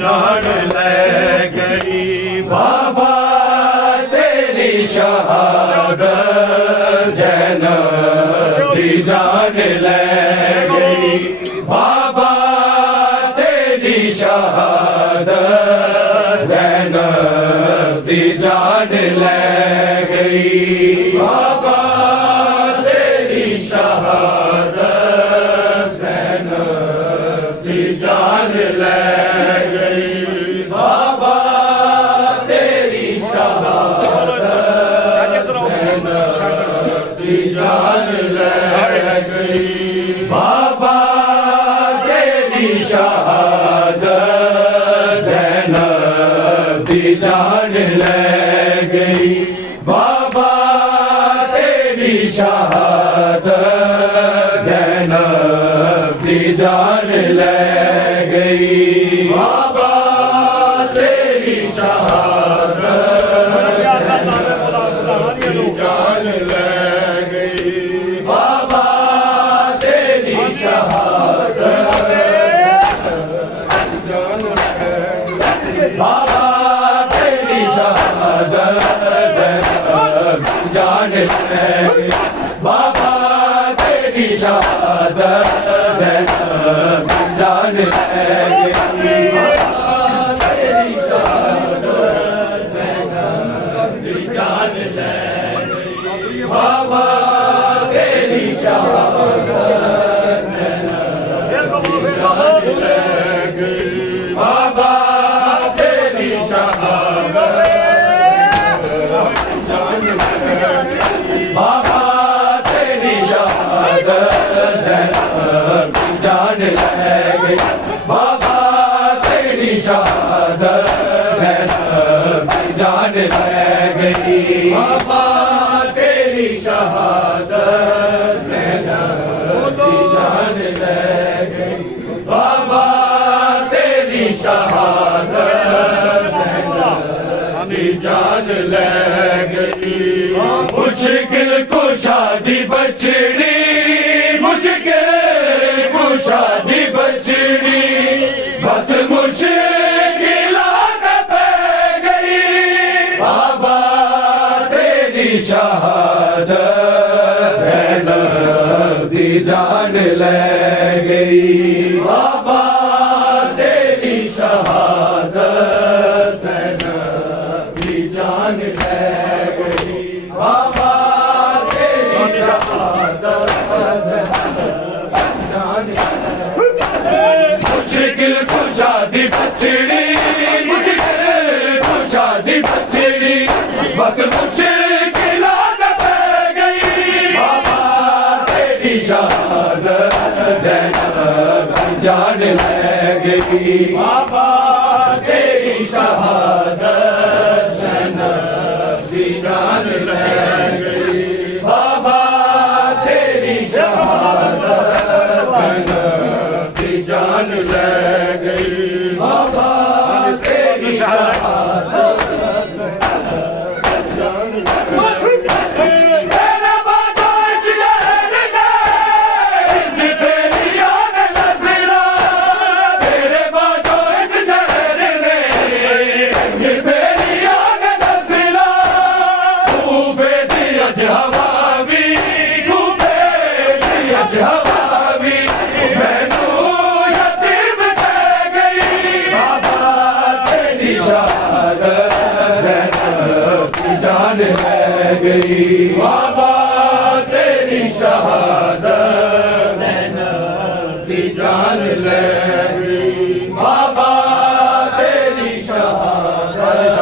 जान ले गई बाबा तेरी शहादत ज़ैनब की जान ले गई बाबा तेरी शहादत ज़ैनब की जान ले गई बाबा तेरी शहादत ज़ैनब की जान ले जान ले गई बाबा तेरी शहादत ज़ैनब की जान ले गई बाबा तेरी शहादत ज़ैनब की जान ले गई बाबा तेरी शहादत जान ले बाबा जान ले बाबा तेरी शहादत ज़ैनब जान ले तेरी शहादत ज़ैनब जान ले बाबा तेरी शहादत ज़ैनब जान ले बाबा तेरी शहादत बाबा तेरी शहादत ज़ैनब जान ले गई बाबा तेरी शहादत ज़ैनब जान ले गई बाबा तेरी शहादत ज़ैनब जान ले गई बाबा तेरी शहादत ज़ैनब जान ले गई मुश्किल कुशादी बचड़ी मुश्किल कुशादी बचड़ी बस मुश्किलात पे गई बाबा तेरी शहादत ज़ैनब की जान ले गई बाबा तेरी शहादत ज़ैनब की जान ले गई बाबा तेरी शहादत जान मुश्किल कुशादी बचड़ी मुश्किल कुशादी बचड़ी बस मुश्किलात पे गई बाबा तेरी शहादत ज़ैनब जान ले गई बाबा तेरी शहादत ज़ैनब जान ले गई बाबा तेरी शहादत ज़ैनब जान ले गई बाबा तेरी शहादत जान ले गई बाबा तेरी शहादत ज़ैनब की जान ले गई। बाबा तेरी शहादत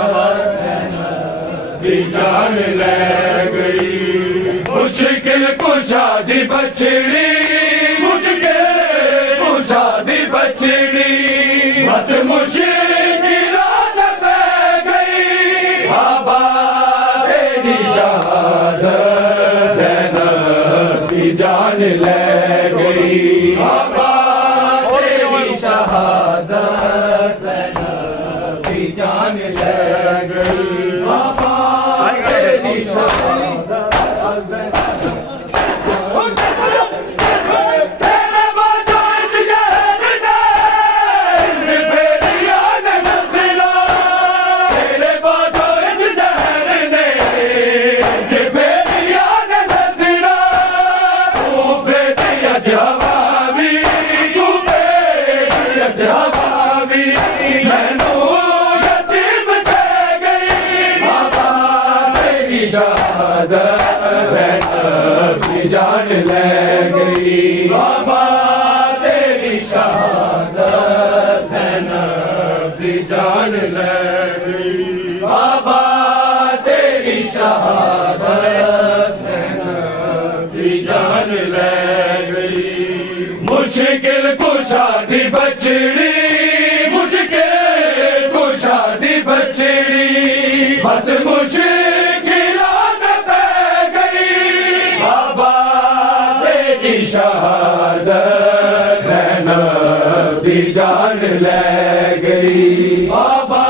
ज़ैनब की जान ले गई। मुश्किल कुशा दी बछड़ी, मुश्किल कुशा दी बछड़ी, बस मुश्किलात पै गई। बाबा तेरी शहादत ज़ैनब की जान ले गई। बाबा तेरी शहादत ज़ैनब की जान ले गई। बाबा तेरी शहादत ज़ैनब की जान ले गई। बाबा तेरी शहादत ज़ैनब की जान ले गई। बाबा तेरी शहादत ज़ैनब की जान ले गई। मुश्किल कुशा दी बछड़ी, मुश्किल कुशा दी बछड़ी, बस मुश्किल शहादत ज़ैनब की जान ले गई। बाबा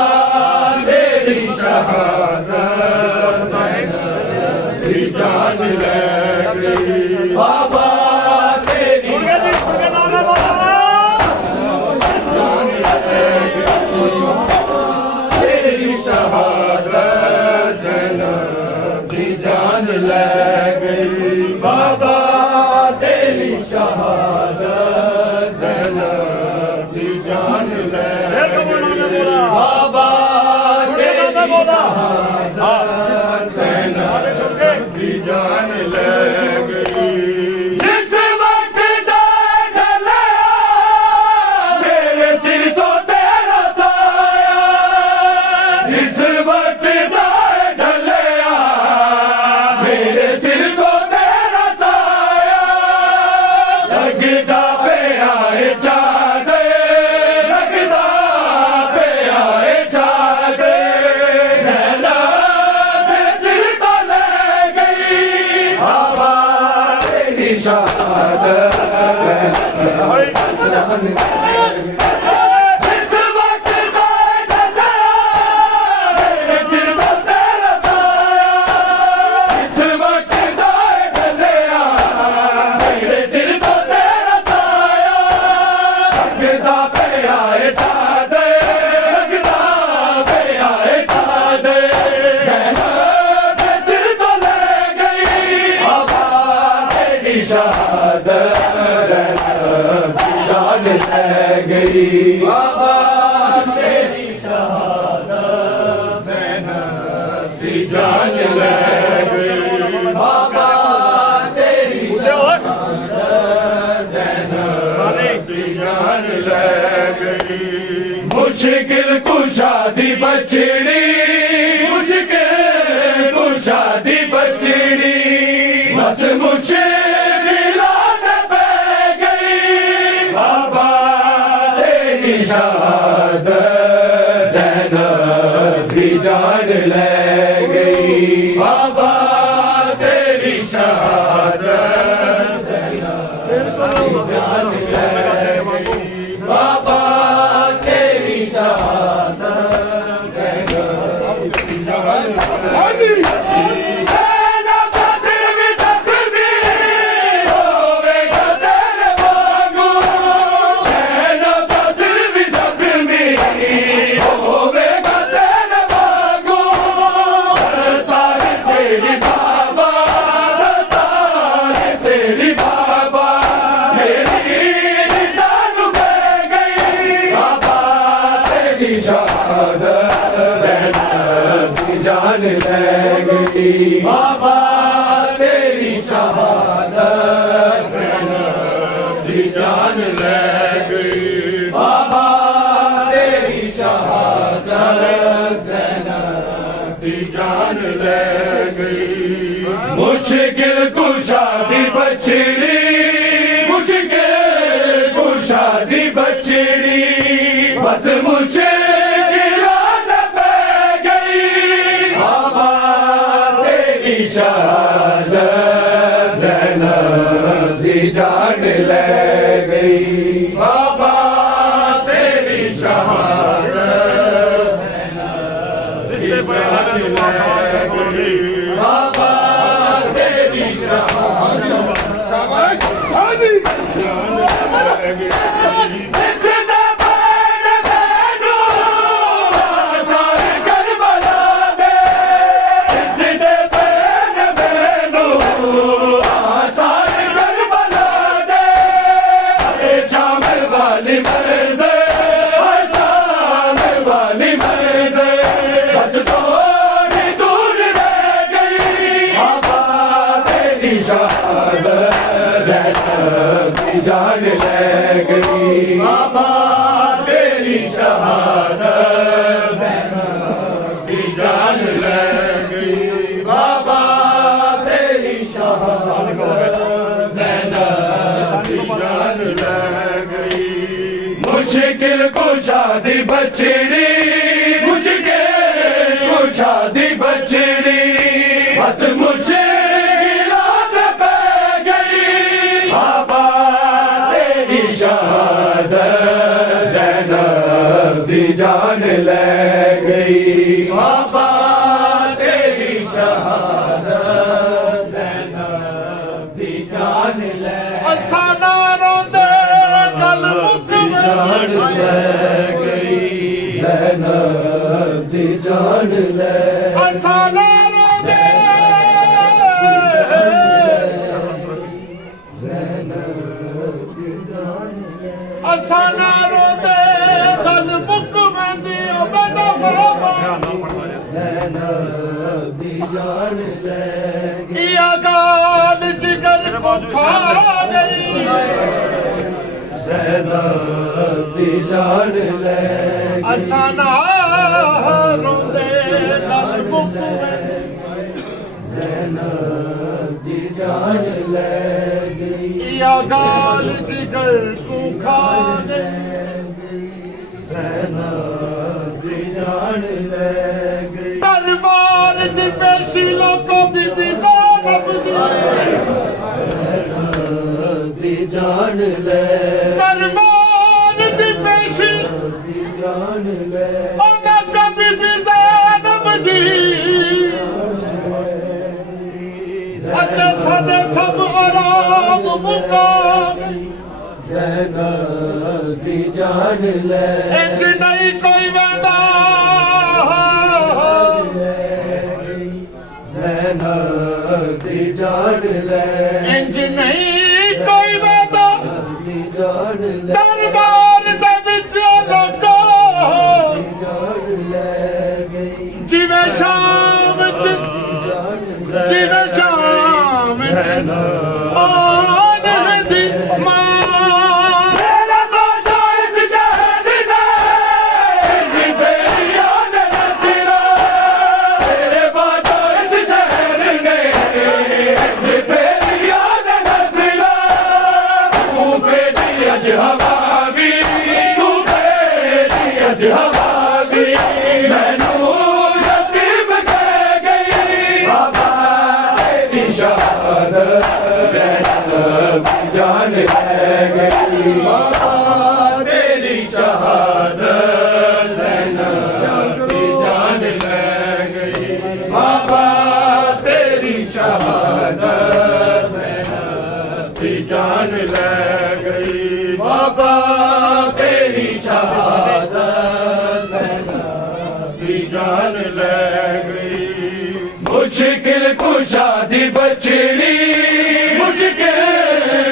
तेरी शहादत ज़ैनब की जान ले गई। बाबा तेरी तेरी शहादत ज़ैनब की जान ले गई। बाबा तेरी शहादत ज़ैनब की जान ले गई। बाबा तेरी शहादत ज़ैनब की जान ले गई। जिस वक्त दर्द लगा मेरे सिर को तेरा साया, जिस वक्त दर्द लगा मेरे सिर को तेरा साया, लगदा पे आए चादर, लगदा पे आए चादर, ज़ैनब तेरे सिर को ले गई। बाबा तेरी शहादत जिस वक्त दर्द लगा मेरे सिर को तेरा साया, जिस वक्त दर्द लगा मेरे सिर को तेरा साया, लगदा पे आए चादर, लगदा पे आए चादर, ज़ैनब के सिर को ले गई। बाबा तेरी शहादत ज़ैनब की जान ले गई। बाबा तेरी शहादत ज़ैनब की जान ले गई। बाबा तेरी शहादत ज़ैनब की जान ले गई। मुश्किल कुशा दी बछड़ी, मुश्किल कुशा दी बछड़ी, बस मुश्किलात पै गई। बाबा तेरी शहादत ज़ैनब की जान ले गई। बाबा तेरी शहादत ज़ैनब की जान ले गई। बाबा तेरी शहादत ज़ैनब की जान ले गई। शहादत ज़ैनब की जान ले गई। बाबा शहादत ज़ैनब दी जान ले गई। मुश्किल कुशादी बछड़ी, मुश्किल कुशादी बछड़ी, बस मुश्किल पे गई। बाबा तेरी शहादत ज़ैनब दी जान ले गई। बाबा तेरी शहादत ज़ैनब दी जान ले गई। बाबा तेरी शहादत जान ले गई। बाबा तेरी शहादत ज़ैनब दी जान ले गई। बाबा तेरी शहादत ज़ैनब दी जान ले गई। मुश्किल कुशादी बछड़ी, मुश्किल कुशादी बछड़ी, बस मुश्किल शहादत ज़ैनब दी जान ले गई। बाबा तेरी शहादत ज़ैनब दी जान ले असाना रोज़े कल मुख जान ले गई। ज़ैनब दी जान ले असाना रोज़े असाना रोते कल मुक वेंदी बेटा बाबा। ज़ैनब दी जान ले गई। या गाल जिगर को खा गई। ज़ैनब दी जान ले गई। असाना रोते कल मुक वेंदी। ज़ैनब दी जान ले गई। या गाल जिगर को खा गई। ज़ैनब दी जान ले गई। दरबार दी पेशी लोको बीबी ज़ैनब दी। ज़ैनब दी जान ले। दरबार दी पेशी दी जान ले। उनका बीबी ज़ैनब दी। सदे सब आराम मुकाम। ज़ैनब दी जान ले। इंज नहीं कोई वादा। ज़ैनब दी जान ले। इंज नहीं कोई वादा दी जान ले। दरबार दे विच लोको जान ले गई। जिवें शाम च जिवें शाम च जान ले गई। बाबा तेरी शहादत ज़ैनब दी जान ले गई। बाबा तेरी शहादत ज़ैनब दी जान ले गई। बाबा तेरी शहादत ज़ैनब दी जान ले गई। मुश्किल कुशादी बछड़ी, मुश्किल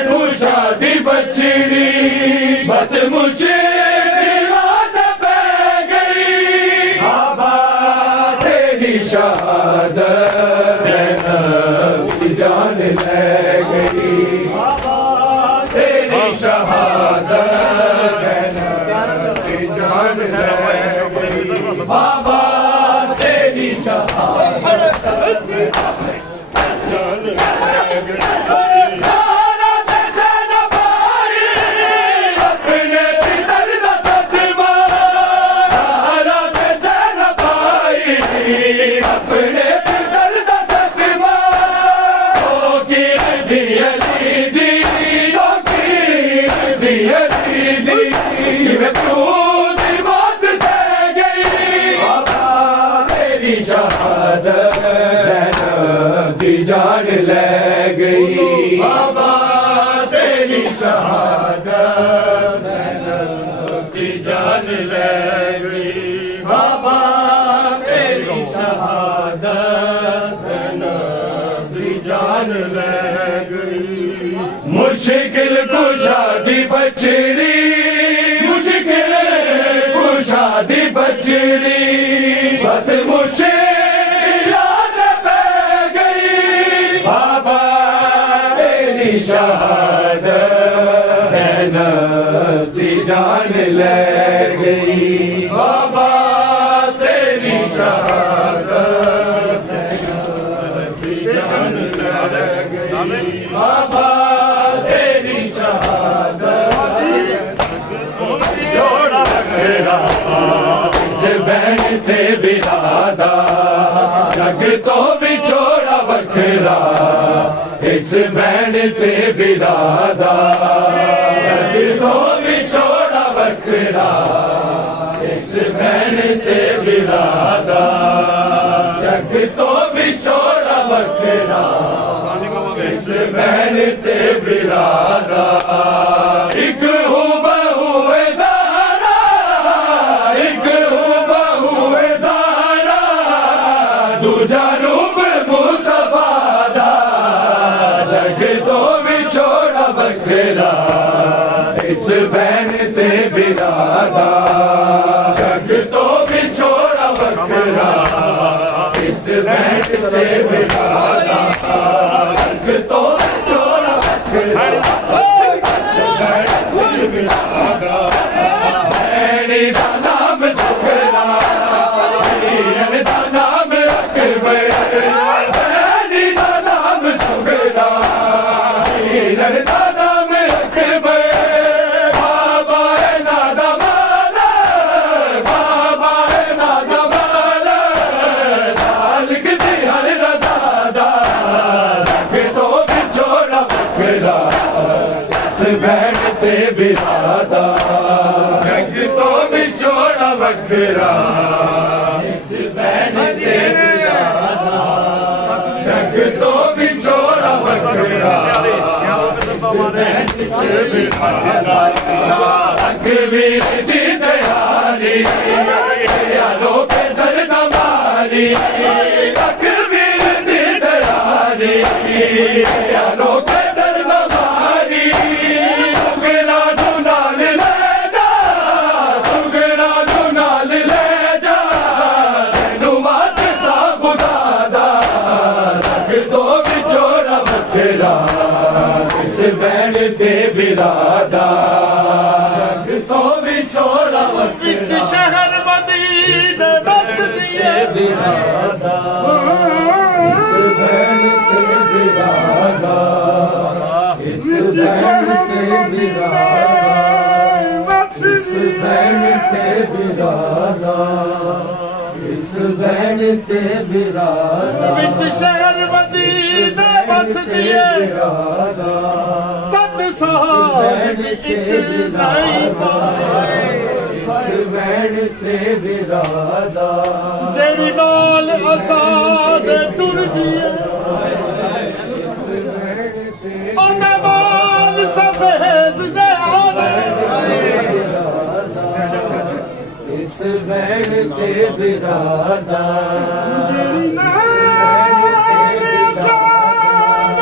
कुशादी बछड़ी, बस मुश्किल पे गई। बाबा तेरी शहादत ज़ैनब दी जान ले गई। बाबा तेरी शहादत ज़ैनब दी जान ले गई। बाबा तेरी शहादत जान ले गई बाबा तेरी शहादत की जान ले गई बाबा तेरी शहादत की जान ले गई मुश्किल कुशादी बचड़ी मुश्किल कुशादी बचड़ी बस मुश्किल शहादत है नती जान ले गई बाबा तेरी शहादत है नती जान ले गई बाबा तेरी शहादत जोड़ा तेरा इस बहन थे बिरादा जग तो बिछोड़ा बखरा इस बहन ते बिरादा जग तो बिछोड़ा बखरा इस बहन ते बिरादा जग तो बिछोड़ा बखरा इस बहन ते बिरादा एक हो बहू ज़हरा एक हो बहू ज़हरा दूजा रूप मुस्तफा जग तो बिछोड़ा बखरा इस बहन ते बिरादा जग तो बिछोड़ा बखरा इस बहन ते बिरादा जग तो बिछोड़ा बखरा बहनी दा नाम सुखरा हीरन दा नाम अकबर बहनी दा नाम सुखरा हीरन दा नाम अकबर बाबा है नादा माला बाबा है नादा माला लालिक दी हर रज़ादा रख तो बिछोड़ा बखरा इस बहन ते बिरादा रख तो बिछोड़ा बखरा इस बहन ते बिरादा जग तो बिछोड़ा बखरा अकबीर दी दयाली यारो पे दर्द मारी अकबीर दी दयाली यारो पे दर्द मारी सुगरा जो नाल ले जा सुगरा जो नाल ले जा तेनू वास्ता खुदा दा रख तो बिछोड़ा बखरा इस बहन ते बिरादा रख तो बिछोड़ा बखरा शहर मदीने बस दिए बिरादा इस बहन ते बिरादा इस बहन ते बिरादा इस बहन ते बिरादा इस बहन ते बिरादा विच शहर मदीने बस दिए सत साल एक ज़ाइफा इस बहन ते बिरादा जेड़ी नाल असाद टुर दिए ओंदे बाल सफेद दे आवे इस बहन ते बिरादा जेड़ी नाल असाद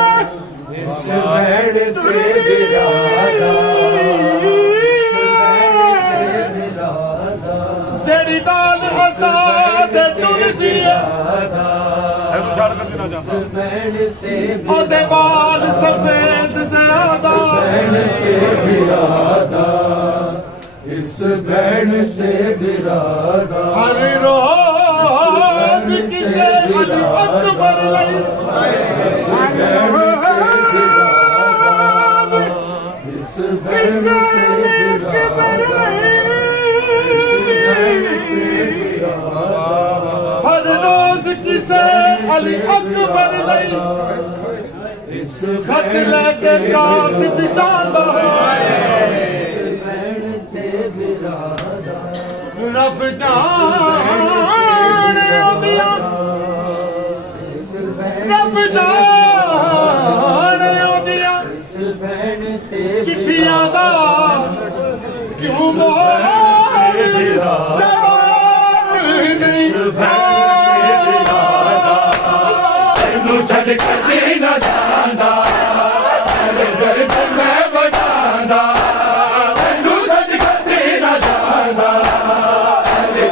इस बहन ते बिरादा जेड़ी नाल असाद टुर दिए ओदे बाल सफेद ज़्यादा इस बहन ते बिरादा हर रोज किसे अली अकबर लई इस बहन ते बिरादा हर रोज किसे अली अकबर लई इस खत लेके कासिद जांदा रब जाने ओदिया रब जाने ओदिया चिट्ठियां दा क्यों मोल जवान नहीं तैनू छड़ के ना जांदा दर्द मैं बजांदा तैनू छड़ के ना जांदा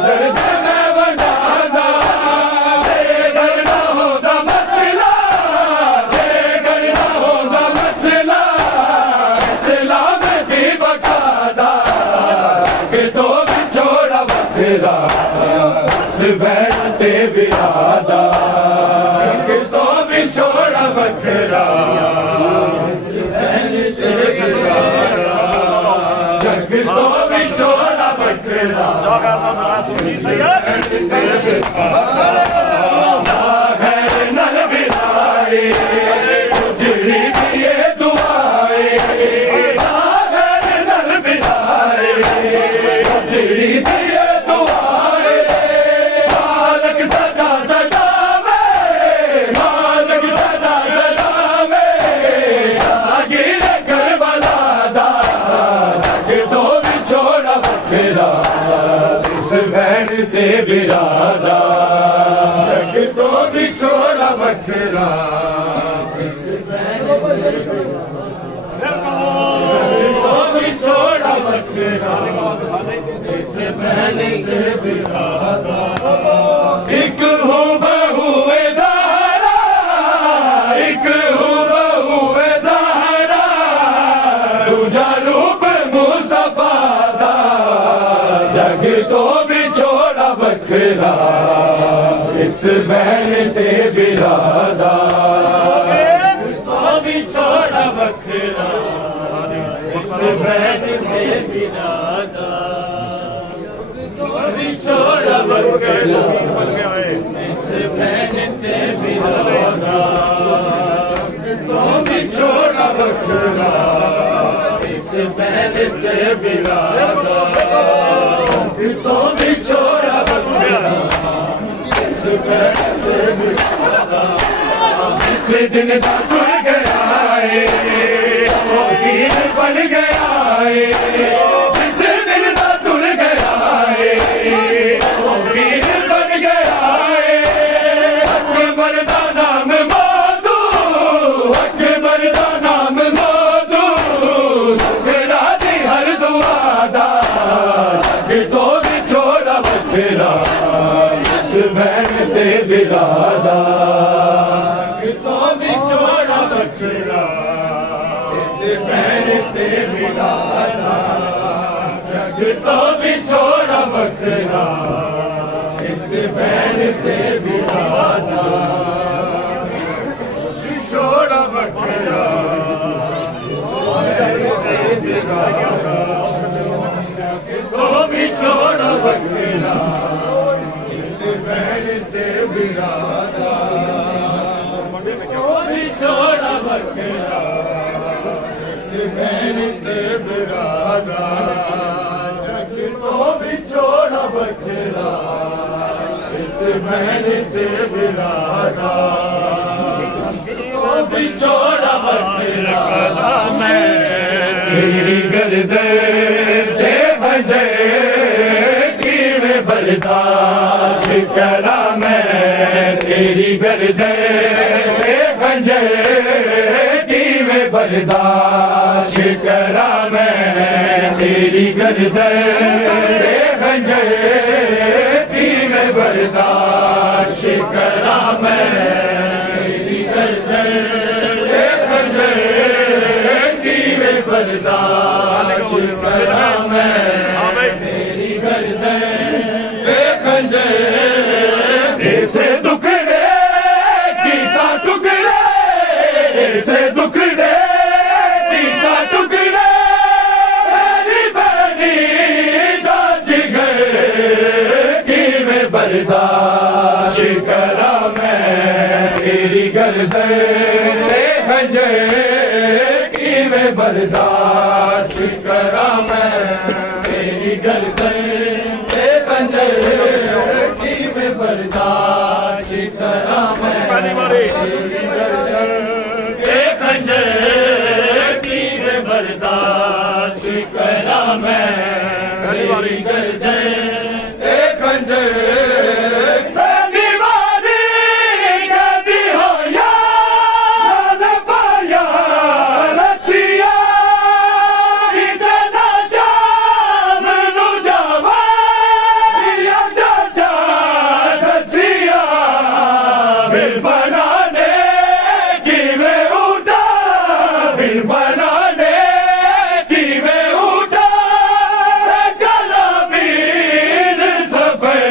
दर्द मैं बजांदा बेगर ना होंदा मसला बेगर ना होंदा मसला मसला में दी बकादा के तो बिछोड़ा बखेरा इस बहन ते बिरादा छोड़ा बखरा जग तो भी छोड़ा बखरा नल बिराए उजड़ी दिए दुआए नल बिराए उजड़ी दिए दुआए मालक सदा सदा इस बहन ते बिरादा जग तो भी छोड़ा बखरा इस बहन तो भी छोड़ा बखरा इस बहन ते बिरादा एक हो बहू ज़हरा एक हो बहू ज़हरा दूजा रूप मुस्तफा जग तो भी छोड़ा बखरा इस बहन ते बिरादा तो भी छोड़ा बखरा इस बहन ते बिरादा तो भी छोड़ा बखरा इस बहन ते बिरादा तो भी छोड़ा बखरा इस बहन ते बिरादा तो भी छोड़ा बखरा इस बहन ते बिरादा इस दिन दा टुर गया है वो कीर बन गया है इस दिन दा टुर गया है वो कीर बन गया है अकबर दा नाम मौजू अकबर दा नाम मौजू सकरा दी हर दुआ दा तो भी छोड़ा बखरा इस बहन ते बिरादा तो भी छोड़ा बखरा इस बहन ते बिरादा जग तो भी छोड़ा बखरा इस बहन ते बिरादा छोड़ा बखरा तो भी छोड़ा बखरा इस बहन ते बिरादा तो भी छोड़ा बखरा इस बहन ते बिरादा जग तो भी छोड़ा बखरा इस बहन ते बिरादा तो भी छोड़ा बखरा मैं तेरी गर्दन ते भजे कीवे बर्दाश्त करा मैं तेरी गर्दन ते भजे कीवे बर्दाश्त करा मैं तेरी गर्दन ते भजे कीवे बर्दाश्त करा मैं तेरी गर्दन ते भजे कीवे बर्दाश्त करा मैं खंजर ऐसे दुखड़े कीता टुकड़े ऐसे दुखड़े कीता टुकड़े मेरी बहनी दा जिगर किवें बर्दाश्त करा मैं तेरी गर्दन ते खंजर किवें बर्दाश्त करा मैं तेरी गर्दन ते खंजर किवें बर्दाश्त करा मैं पहली बारी ते खंजर किवें बर्दाश्त करा मैं तेरी गर्दन ते खंजर पहली बारी कहती हो यार पाया रसिया इसे ना शाम नू जावा या चाचा रसिया बिन बनाने की वे उठा बिन बनाने की वे उठा कला बीन सफर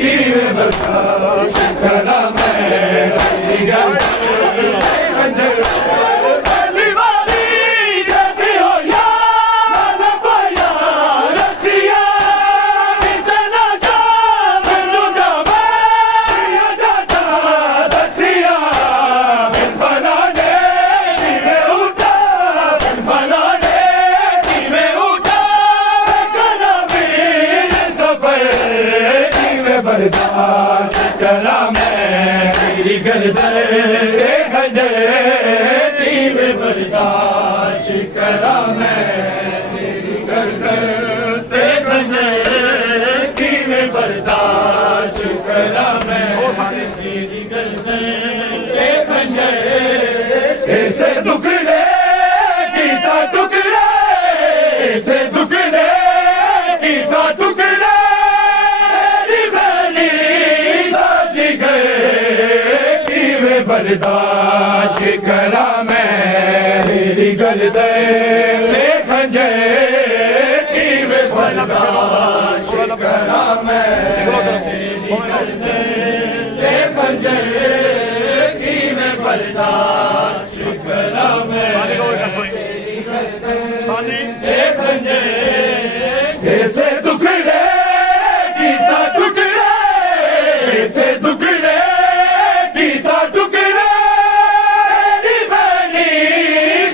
की वे बर्दाश्त करा मैं पहली बारी कहती हो यार पाया रसिया इसे ना शाम नू जावा या चाचा रसिया बिन बनाने की वे उठा बिन बनाने की वे उठा कला बीन सफर की वे बर्दाश्त करा मैं तेरी गर्दन ते खंजर की वे बर्दाश्त करा मैं तेरी गर्दन ते खंजर की वे बर्दाश्त करा मैं तेरी गर्दन ते खंजर ऐसे दुखड़े कीता टुकड़े ऐसे दुखड़े कीता टुकड़े मेरी बहनी दा जिगर किवें बर्दाश्त करा मैं तेरी गर्दन ते खंजर किवें बर्दाश्त करा मैं तेरी गर्दन ते खंजर किवें बर्दाश्त करा मैं तेरी गर्दन ते खंजर ऐसे दुखड़े कीता टुकड़े ऐसे दुखड़े कीता टुकड़े मेरी बहनी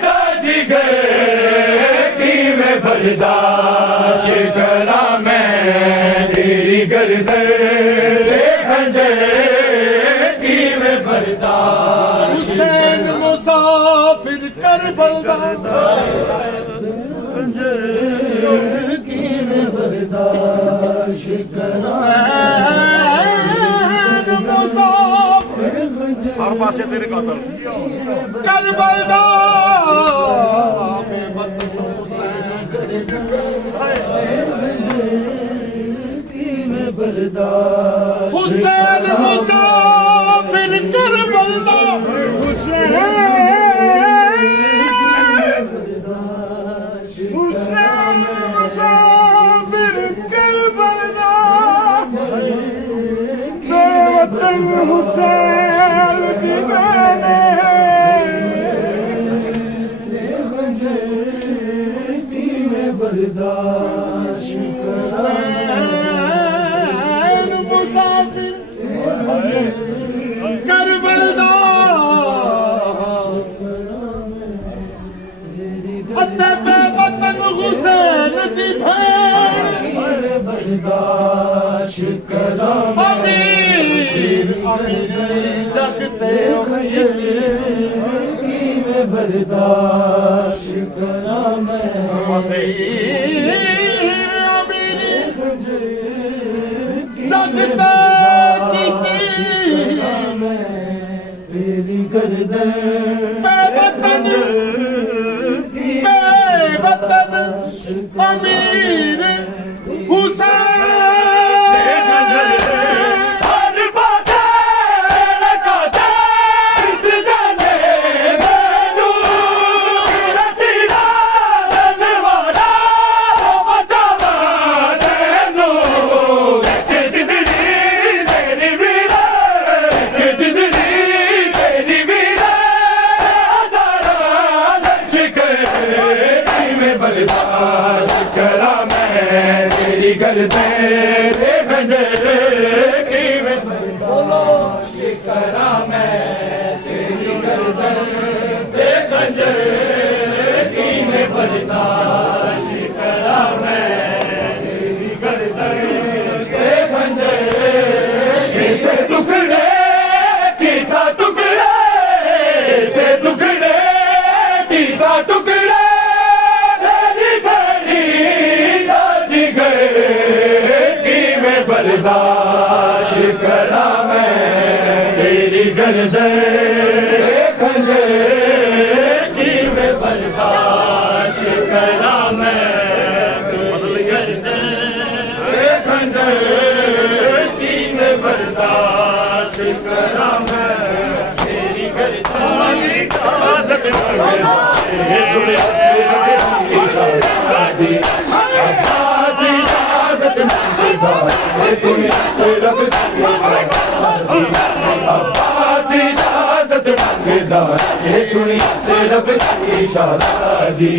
दा जिगर किवें बर्दाश्त करा मैं तेरी गर्दन ते खंजर किवें बर्दाश्त हुसैन मुसाफिर करबल दा किवें बर्दाश्त करा हुसैन मुसाफिर हर पासे तेरे कातल करबल दा बेवतन हुसैन किवें बर्दाश्त हुसैन मुसाफिर करबल दा हुसैन मुसाफिर करबल दा बेवतन हुसैन दीवाने किवें बर्दाश्त करा हुसैन मुसाफिर करबल दा अते बेवतन हुसैन दी भेड़ बर्दाश्त करा अमीर अमीर जगते किवें बर्दाश्त करा मैं अमीर जगते तेरी गर्दन बेवतन बेवतन अमीर हुसैन हर बात लगाता इस जाने मैनू रतीला रनवाड़ा बचावा तेनू बर्दाश्त करा मैं तेरी गर्दन खंजर की मैं बर्दाश्त करा मैं तेरी गर्दन खंजर की मैं बर्दाश्त करा मैं तेरी गर्दन इजाजत ये सुने अब्बास इजाजत मांगदा ये सुने रब अब्बास इजाजत मांगदा ये सुनी रब की शादी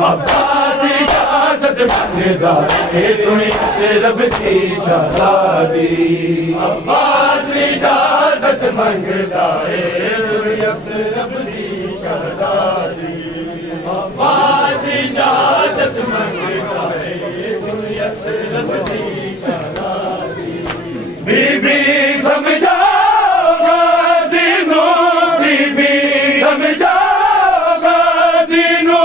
अब्बास इजाजत मांगदा ये सुनी रब की शादी अब्बास इजाजत मांगदा ये सुनी रब की शादी अब्बास इजाजत मांगदा ये सुनी रब की शादी बीबी समझाओगा जीनो बीबी समझाओगा जीनो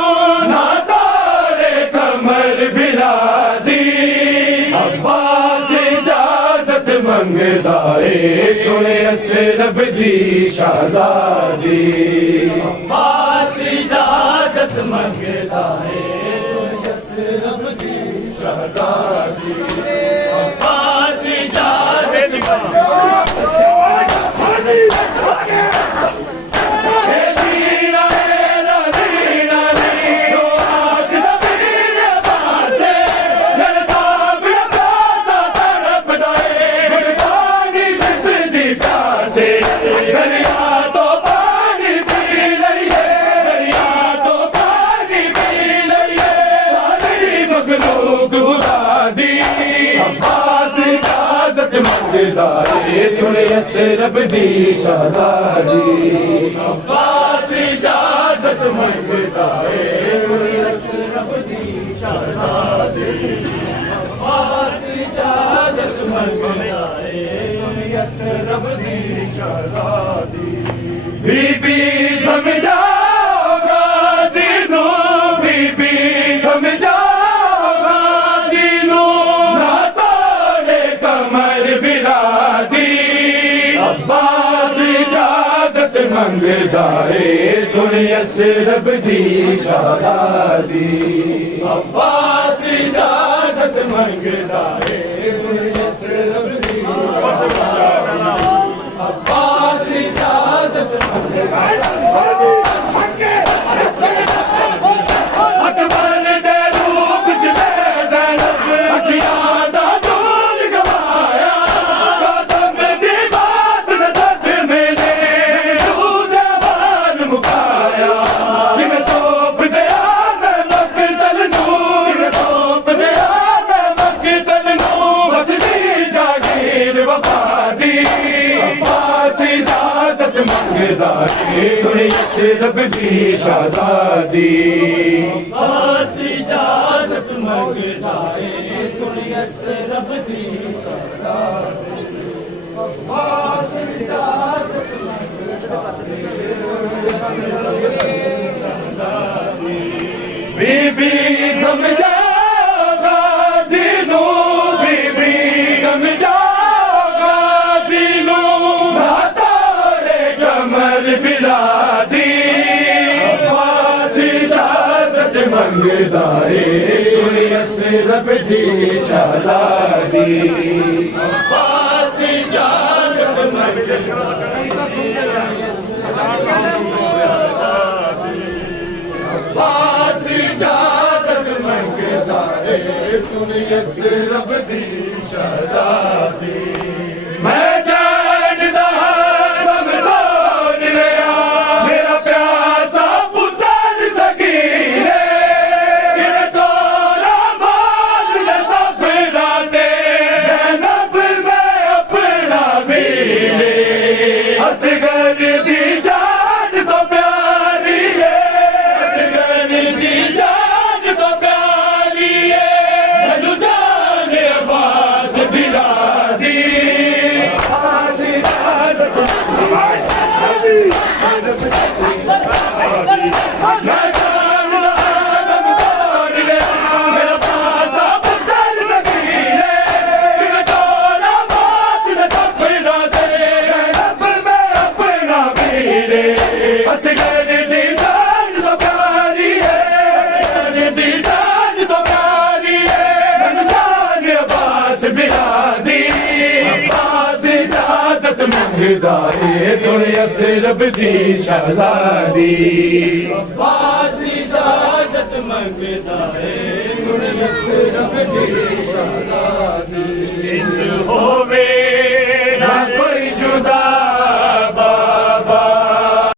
ना तारे कमर बिला दी अब्बास इजाजत मंगदा है सुने रब दी शाहज़ादी अब्बास इजाजत मंगदा है सुने रब दी शाहज़ादी अब्बास इजाजत सुने रब दी शाहज़ादी अब्बास इजाजत मंगदा है सुने रब दी शाहज़ादी अब्बास इजाजत मंगदा है सुने रब दी शाहज़ादी बीबी समझाओगा जीनो बीबी समझाओगा जीनो ना तोड़े कमर बिला अब्बास इजाजत मंगदा है सुनिए रब दी शाहज़ादी अब्बास इजाजत मंगदा है सुनिए रब दी अब्बास इजाजत मंगदा अकबर दे रूप च ज़ैनब अखियां दा दूध गवाया सुनिए रब दी शाहज़ादी अब्बास इजाजत मंगदा है सुनिए रब दी शाहज़ादी अब्बास इजाजत मंगदा है बीबी समझाओगा जीनो बीबी समझाओगा जीनो कमर बिला दी अब्बास इजाजत मंगदा है सुनिए रब दी शाहज़ादी अब्बास इजाजत मंगदा अब्बास इजाजत मंगदा है सुनिए रब दी शाहज़ादी मैं जानदा मेरा प्यासा पुत्र सगीरे तोरा बाल सफरा दे ज़ैनब में अपना बीले असगर दी जान तो प्यारी है असगर दी जान तो प्यारी है जान अब्बास बिला दी ਮੰਗਦਾ ਏ ਸੁਣਿਆ ਸਿਰਬ ਦੀ ਸ਼ਹਜ਼ਾਦੀ ਅब्बास इजाजत मंगदा है ਹੋਵੇ